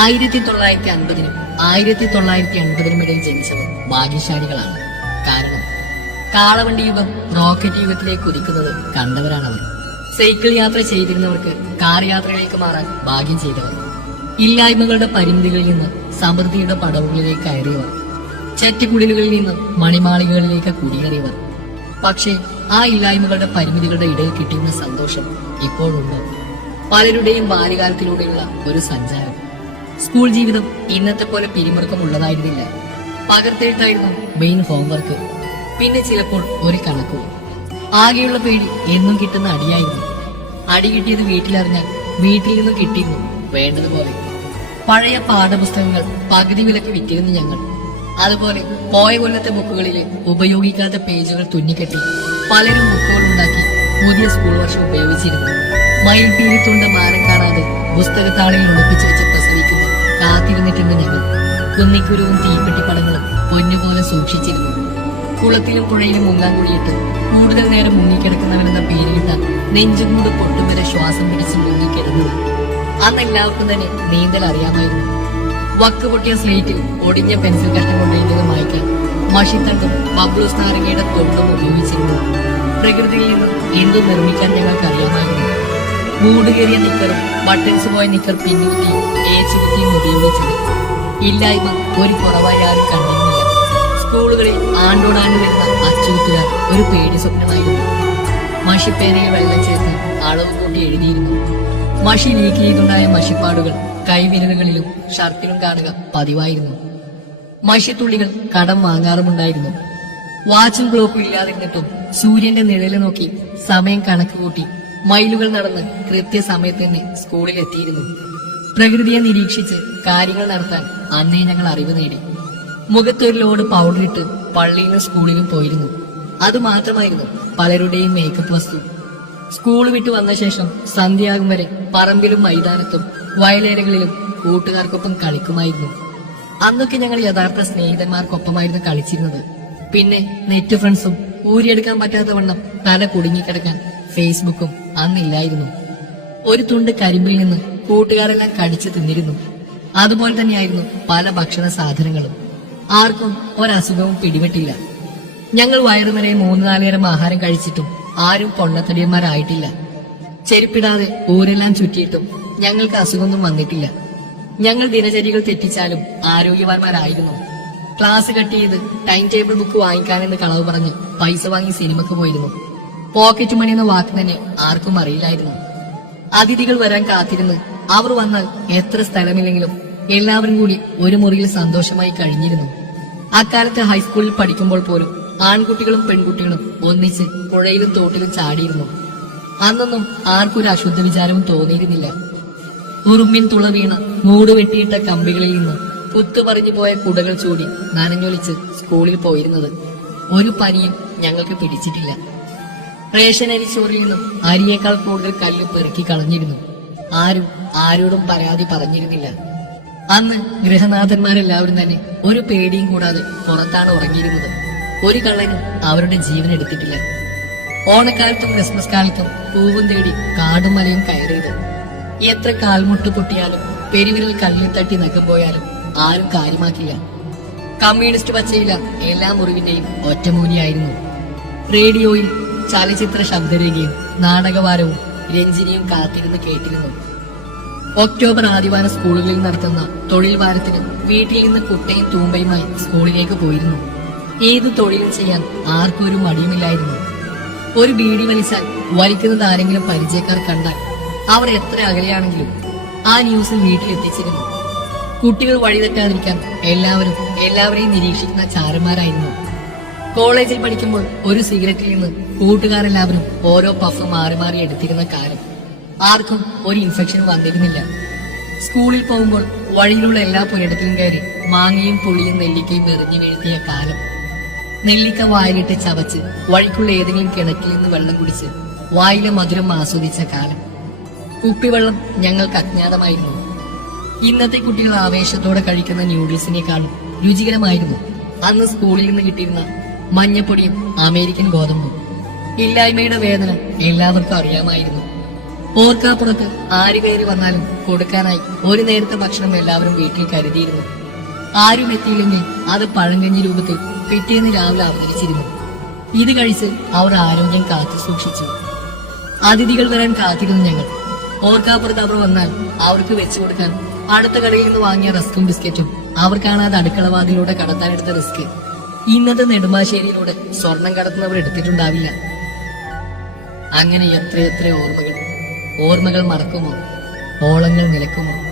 ആയിരത്തി തൊള്ളായിരത്തി അൻപതിനും ആയിരത്തി തൊള്ളായിരത്തി എൺപതിനും ഇടയിൽ ജനിച്ചവർ ഭാഗ്യശാലികളാണ്. കാരണം കാളവണ്ടി യുഗം റോക്കറ്റ് യുഗത്തിലേക്ക് കുതിക്കുന്നത് കണ്ടവരാണവർ. സൈക്കിൾ യാത്ര ചെയ്തിരുന്നവർക്ക് കാർ യാത്രയിലേക്ക് മാറാൻ ഭാഗ്യം ചെയ്തവർ. ഇല്ലായ്മകളുടെ പരിമിതികളിൽ നിന്ന് സമൃദ്ധിയുടെ പടവുകളിലേക്ക് കയറിയവർ. ചറ്റുകുടിലുകളിൽ നിന്ന് മണിമാളികകളിലേക്ക് കുടിയേറിയവർ. പക്ഷേ ആ ഇല്ലായ്മകളുടെ പരിമിതികളുടെ ഇടയിൽ കിട്ടിയിരുന്ന സന്തോഷം ഇപ്പോഴുണ്ട്. പലരുടെയും ബാല്യകാലത്തിലൂടെയുള്ള ഒരു സഞ്ചാരം. സ്കൂൾ ജീവിതം ഇന്നത്തെ പോലെ പിരിമുറുക്കമുള്ളതായിരുന്നില്ല. പകർത്തെഴുത്തായിരുന്നു മെയിൻ ഹോംവർക്ക് പിന്നെ ചിലപ്പോൾ ഒരു കണക്കും. ആകെയുള്ള പേടി എന്നും കിട്ടുന്ന അടിയായിരുന്നു. അടി കിട്ടിയത് വീട്ടിലറിഞ്ഞാൽ വീട്ടിൽ നിന്ന് കിട്ടിയിരുന്നു വേണ്ടതുപോലെ. പഴയ പാഠപുസ്തകങ്ങൾ പകുതി വിലക്ക് വിറ്റിരുന്നു ഞങ്ങൾ. അതുപോലെ പോയ കൊല്ലത്തെ ബുക്കുകളിലെ ഉപയോഗിക്കാത്ത പേജുകൾ തുന്നിക്കെട്ടി പലരും ബുക്കുകൾ ഉണ്ടാക്കി പുതിയ സ്കൂൾ വർഷം ഉപയോഗിച്ചിരുന്നു. മയിൽ മയിൽപീലിത്തുണ്ട് മാനം കാണാതെ പുസ്തകത്താളിൽ ഒളിപ്പിച്ചു വെച്ച് പ്രസവിക്കുന്നു കാത്തിരുന്നിട്ടുണ്ട് ഞങ്ങൾ. കുന്നിക്കുരുവും തീപ്പെട്ടിപ്പടങ്ങളും പൊന്നുപോലെ സൂക്ഷിച്ചിരുന്നു. കുളത്തിലും പുഴയിലും മുങ്ങാൻ കുഴിയിട്ട് കൂടുതൽ നേരം മുങ്ങിക്കിടക്കുന്നവനെന്ന പേരിട്ട നെഞ്ചുകൂട് പൊട്ടുവരെ ശ്വാസം പിടിച്ച് മുങ്ങിക്കിടന്നത്. അന്ന് എല്ലാവർക്കും തന്നെ നീന്തൽ അറിയാമായിരുന്നു. വക്ക് പൊട്ടിയ സ്ലേറ്റിൽ ഒടിഞ്ഞ പെൻസിൽ കഷ്ടം കൊണ്ട് മായ്ക്കാൻ മഷിത്തണ്ടും ബബ്ലൂസ് നാരങ്ങയുടെ തൊട്ടും ഉപയോഗിച്ചിരുന്നു. പ്രകൃതിയിൽ നിന്നും എന്തും നിർമ്മിക്കാൻ ഞങ്ങൾക്ക് അറിയാമായിരുന്നു മൂടുകേറിയ നിക്കറും ബട്ടൺസ് പോയ നിക്കർ പിന്നുകുത്തിയും ഏച്ചുകുത്തിയും ഉപയോഗിച്ചത്. ഇല്ലായ്മ ഒരു കുറവായി ആരും കണ്ടിരുന്നില്ല. സ്കൂളുകളിൽ ആണ്ടോടാണ്ട് വരുന്ന അച്ചുകുത്തുകാർ ഒരു പേടി സ്വപ്നമായിരുന്നു. മഷിപ്പേനയിൽ വെള്ളം ചേർത്ത് അളവ് കൂട്ടി എഴുതിയിരുന്നു. മഷി ലീക്ക് ചെയ്തുണ്ടായ മഷിപ്പാടുകൾ കൈവിരലുകളിലും ഷർട്ടിലും കാണുക പതിവായിരുന്നു. മഷിത്തുള്ളികൾ കടം വാങ്ങാറുമുണ്ടായിരുന്നു. വാച്ചും ക്ലോക്കും ഇല്ലാതിരുന്നിട്ടും സൂര്യന്റെ നിഴൽ നോക്കി സമയം കണക്ക് കൂട്ടി മൈലുകൾ നടന്ന് കൃത്യസമയത്ത് തന്നെ സ്കൂളിൽ എത്തിയിരുന്നു പ്രകൃതിയെ നിരീക്ഷിച്ച് കാര്യങ്ങൾ നടത്താൻ അന്നേ ഞങ്ങൾ അറിവ് നേടി. മുഖത്തൊരു ലോഡ് പൗഡറിട്ട് പള്ളിയിലും സ്കൂളിലും പോയിരുന്നു. അത് മാത്രമായിരുന്നു പലരുടെയും മേക്കപ്പ് വസ്തു. സ്കൂൾ വിട്ടു വന്ന ശേഷം സന്ധ്യയാകും വരെ പറമ്പിലും മൈതാനത്തും വയലേരകളിലും കൂട്ടുകാർക്കൊപ്പം കളിക്കുമായിരുന്നു. അന്നൊക്കെ ഞങ്ങൾ യഥാർത്ഥ സ്നേഹിതന്മാർക്കൊപ്പമായിരുന്നു കളിച്ചിരുന്നത്. പിന്നെ നെറ്റ് ഫ്രണ്ട്സും ഊരിയെടുക്കാൻ പറ്റാത്ത വണ്ണം തല കുടുങ്ങിക്കിടക്കാൻ ഫേസ്ബുക്കും അന്നില്ലായിരുന്നു. ഒരു തുണ്ട് കരിമ്പിൽ നിന്ന് കൂട്ടുകാരെല്ലാം കടിച്ചു തിന്നിരുന്നു. അതുപോലെ തന്നെയായിരുന്നു പല ഭക്ഷണ സാധനങ്ങളും. ആർക്കും ഒരസുഖവും പിടിപെട്ടില്ല. ഞങ്ങൾ വയറു നിറയെ മൂന്ന് നാല് നേരം ആഹാരം കഴിച്ചിട്ടും ആരും പൊണ്ണത്തടിയന്മാരായിട്ടില്ല. ചെരുപ്പിടാതെ ഊരെല്ലാം ചുറ്റിയിട്ടും ഞങ്ങൾക്ക് അസുഖമൊന്നും വന്നിട്ടില്ല. ഞങ്ങൾ ദിനചര്യകൾ തെറ്റിച്ചാലും ആരോഗ്യവാന്മാരായിരുന്നു. ക്ലാസ് കട്ട് ചെയ്ത് ടൈം ടേബിൾ ബുക്ക് വാങ്ങിക്കാനെന്ന് കളവ് പറഞ്ഞ് പൈസ വാങ്ങി സിനിമക്ക് പോയിരുന്നു. പോക്കറ്റ് മണി എന്ന വാക്ക് തന്നെ ആർക്കും അറിയില്ലായിരുന്നു. അതിഥികൾ വരാൻ കാത്തിരുന്നു അവർ വന്നാൽ എത്ര സ്ഥലമില്ലെങ്കിലും എല്ലാവരും കൂടി ഒരു മുറിയിൽ സന്തോഷമായി കഴിഞ്ഞിരുന്നു. അക്കാലത്ത് ഹൈസ്കൂളിൽ പഠിക്കുമ്പോൾ പോലും ആൺകുട്ടികളും പെൺകുട്ടികളും ഒന്നിച്ച് പുഴയിലും തോട്ടിലും ചാടിയിരുന്നു. അന്നൊന്നും ആർക്കൊരു അശുദ്ധ വിചാരവും തോന്നിയിരുന്നില്ല. ഉറുമ്പിൻ തുള വീണ മൂട് വെട്ടിയിട്ട കമ്പികളിൽ നിന്ന് കുത്തുപറിഞ്ഞു പോയ കുടകൾ ചൂടി നനഞ്ഞൊലിച്ച് സ്കൂളിൽ പോയിരുന്നത് ഒരു പനിയും ഞങ്ങൾക്ക് പിടിച്ചിട്ടില്ല. അരി ചോറിൽ നിന്നും അരിയേക്കാൾ കൂടുതൽ കല്ല് പെറുക്കി കളഞ്ഞിരുന്നു. ആരും ആരോടും പരാതി പറഞ്ഞിരുന്നില്ല. അന്ന് ഗൃഹനാഥന്മാരെല്ലാവരും തന്നെ ഒരു പേടിയും കൂടാതെ പുറത്താണ് ഉറങ്ങിയിരുന്നത്. ഒരു കള്ളനും അവരുടെ ജീവൻ എടുത്തിട്ടില്ല. ഓണക്കാലത്തും ക്രിസ്മസ് കാലത്തും പൂവും തേടി കാടും മലയും കയറിയത്. എത്ര കാൽമുട്ട് പൊട്ടിയാലും പെരുവിരൽ കല്ലിൽ തട്ടി നഖം പോയാലും ആരും കാര്യമാക്കില്ല. കമ്മ്യൂണിസ്റ്റ് പച്ചയില എല്ലാ മുറിവിന്റെയും ഒറ്റമൂലിയായിരുന്നു റേഡിയോയിൽ ചലച്ചിത്ര ശബ്ദരേഖയും നാടകവാരവും രഞ്ജിനിയും കാത്തിരുന്ന് കേട്ടിരുന്നു. ഒക്ടോബർ ആദിവാര സ്കൂളുകളിൽ നടത്തുന്ന തൊഴിൽ വാരത്തിന് വീട്ടിൽ നിന്ന് കുട്ടയും തൂമ്പയുമായി സ്കൂളിലേക്ക് പോയിരുന്നു. ഏത് തൊഴിലും ചെയ്യാൻ ആർക്കും ഒരു മടിയുമില്ലായിരുന്നു. ഒരു ബീഡി വലിച്ചാൽ വലിക്കുന്നത് ആരെങ്കിലും പരിചയക്കാർ കണ്ടാൽ അവർ എത്ര അകലെയാണെങ്കിലും ആ ന്യൂസ് വീട്ടിലെത്തിച്ചിരുന്നു. കുട്ടികൾ വഴിതെറ്റാതിരിക്കാൻ എല്ലാവരും എല്ലാവരെയും നിരീക്ഷിക്കുന്ന ചാരന്മാരായിരുന്നു. കോളേജിൽ പഠിക്കുമ്പോൾ ഒരു സിഗരറ്റിൽ നിന്ന് കൂട്ടുകാരെല്ലാവരും ഓരോ പഫ് മാറി മാറി എടുത്തിരുന്ന കാലം. ആർക്കും ഒരു ഇൻഫെക്ഷൻ വന്നിരുന്നില്ല. സ്കൂളിൽ പോകുമ്പോൾ വഴിയിലുള്ള എല്ലാ പുരയിടത്തിലും കയറി മാങ്ങയും പുളിയും നെല്ലിക്കയും എറിഞ്ഞു വീഴ്ത്തിയ കാലം. നെല്ലിക്ക വായിലിട്ട് ചവച്ച് വഴിക്കുള്ള ഏതെങ്കിലും കിണറ്റിൽ നിന്ന് വെള്ളം കുടിച്ച് വായിലെ മധുരം ആസ്വദിച്ച കാലം. കുപ്പിവെള്ളം ഞങ്ങൾക്ക് അജ്ഞാതമായിരുന്നു. ഇന്നത്തെ കുട്ടികൾ ആവേശത്തോടെ കഴിക്കുന്ന ന്യൂഡിൽസിനേക്കാളും രുചികരമായിരുന്നു. അന്ന് സ്കൂളിൽ നിന്ന് കിട്ടിയിരുന്ന മഞ്ഞപ്പൊടിയും അമേരിക്കൻ ഗോതമ്പും. ഇല്ലായ്മയുടെ വേദന എല്ലാവർക്കും അറിയാമായിരുന്നു. ഓർക്കാപ്പുറത്ത് ആര് കയറി വന്നാലും കൊടുക്കാനായി ഒരു നേരത്തെ ഭക്ഷണം എല്ലാവരും വീട്ടിൽ കരുതിയിരുന്നു. ആരും എത്തിയില്ലെങ്കിൽ അത് പഴങ്കഞ്ഞി രൂപത്തിൽ പിറ്റേന്ന് രാവിലെ അവതരിച്ചിരുന്നു. ഇത് കഴിച്ച് അവർ ആരോഗ്യം കാത്തു സൂക്ഷിച്ചു. അതിഥികൾ വരാൻ കാത്തിരുന്നു ഞങ്ങൾ. ഓർക്കാപ്പുറത്ത് അവർ വന്നാൽ അവർക്ക് വെച്ചു കൊടുക്കാൻ അടുത്ത കടയിൽ നിന്ന് വാങ്ങിയ റസ്കും ബിസ്ക്കറ്റും. അവർ കാണാതെ അടുക്കളവാതിലൂടെ കടത്താനെടുത്ത റിസ്ക്. ഇന്നത്തെ നെടുമ്പാശ്ശേരിയിലൂടെ സ്വർണം കടത്തുന്നവർ എടുത്തിട്ടുണ്ടാവില്ല. അങ്ങനെ എത്രയെത്ര ഓർമ്മകൾ. ഓർമ്മകൾ മറക്കുമോ? ഓളങ്ങൾ നിലക്കുമോ?